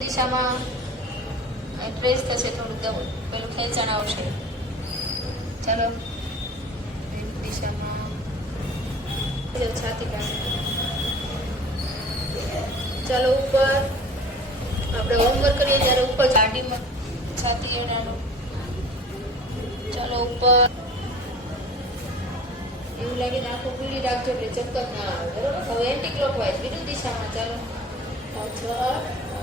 દિશામાં પ્રેસ થશે થોડુંક પેલું ખેંચાણ આવશે ચાલો દિશામાં. છાતી ચાલો, ઉપર. આપણે હોમવર્ક કરીએ ત્યારે ઉપર જાડીમાં છાતી એડાનું. ચાલો, ઉપર. એવું લાગે આખું પીળી રાખજો એટલે ચક્કર ના આવે. બરોબર? હવે એન્ટી ક્લોકવાઇઝ બીજું દિશામાં ચાલો. પાછળ.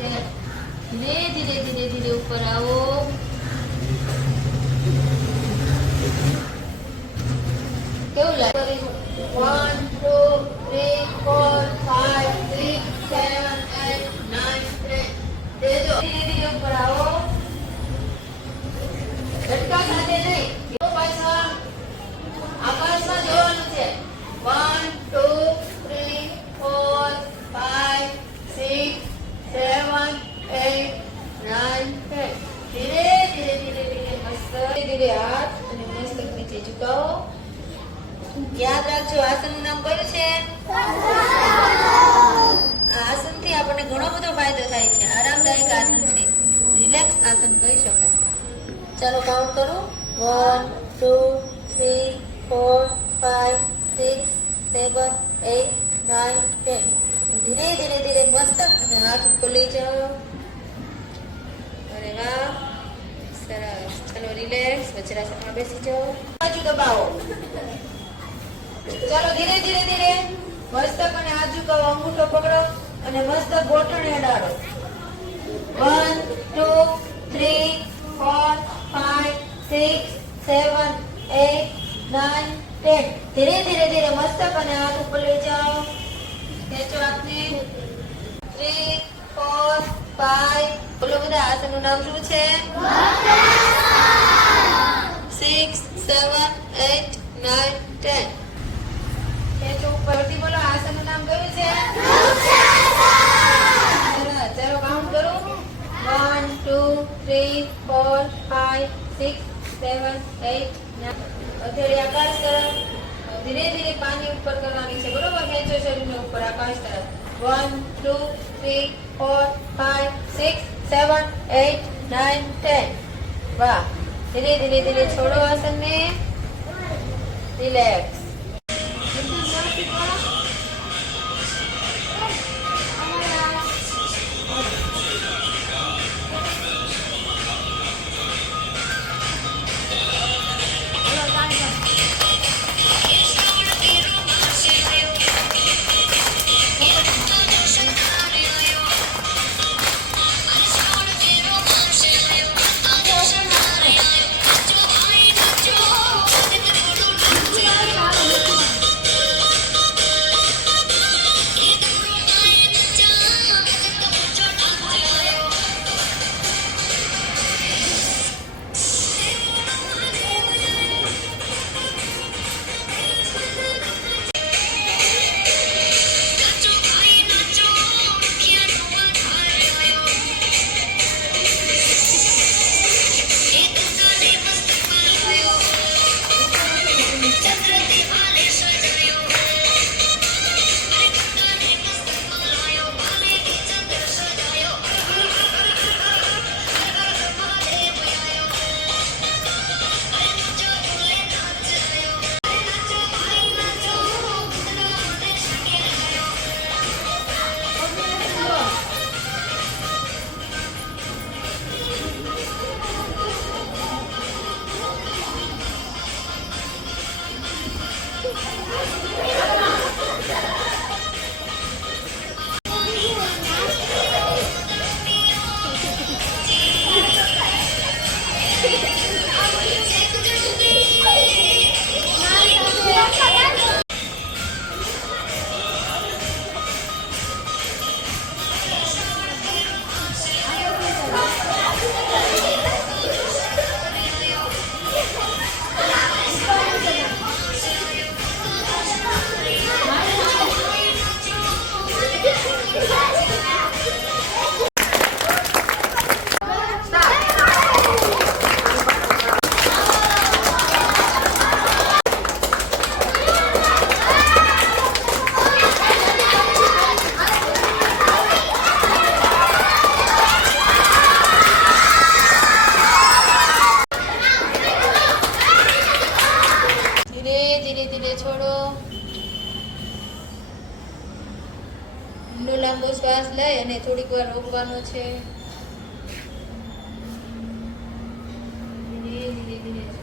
નાઇન ધીરે ધીરે ધીરે ધીરે ઉપર આવો. કેવું લાગે? One two three four five six seven eight nine ten ધીરે ધીરે ઉપર આવો. ઝટકા સાથે નહીં જો પાછળ આકાશમાં જોવાનું છે one two three four five six seven eight nine ten ધીરે ધીરે ધીરે ધીરે મસ્ત ધીરે ધીરે હાથ અને મસ્તક નીચે ઝુકાવો યાદ રાખજો, આસનનું નામ કયું છે? આ આસનથી આપણને ઘણો બધો ફાયદો થાય છે. આરામદાયક આસન છે. રિલેક્સ આસન કહી શકાય. ચાલો કાઉન્ટ કરું. One two three four five six seven eight nine ten ધીરે ધીરે ધીરે મસ્તક અને હાથ ખોલી જાઓ. અરે વાહ, સરસ. ચલો રિલેક્સ વજ્રાસનમાં બેસી જાઓ. બાજુ દબાવો. ચાલો ધીરે ધીરે ધીરે મસ્તક અને હાથ ઝુકાવો અંગૂઠો પકડો અને મસ્તક ગોઠણે અડાડો. One, two, three, four, five, six, seven eight nine ten. ધીરે ધીરે ધીરે મસ્તક અને હાથ ઉપર લઈ જાઓ. ખેંચો હાથને. Three, four, five. બોલો બધા આસનનું નામ શું છે six seven eight nine ten ખેંચો ઉપરથી બોલો આસનનું નામ કયું છે સરસ. ચાલો કાઉન્ટ કરું one two three four five six seven eight હથેળી આકાશ તરફ ધીરે ધીરે પાણી ઉપર કરવાની છે. બરોબર? ખેંચો શરીરને ઉપર આકાશ તરફ. One two three four five six seven eight nine ten વાહ. ધીરે ધીરે ધીરે. છોડો આસનને. Relax Yeah. શ્વાસ લઈ અને થોડીક વાર રોકવાનો છે. ધીરે ધીરે ધીરે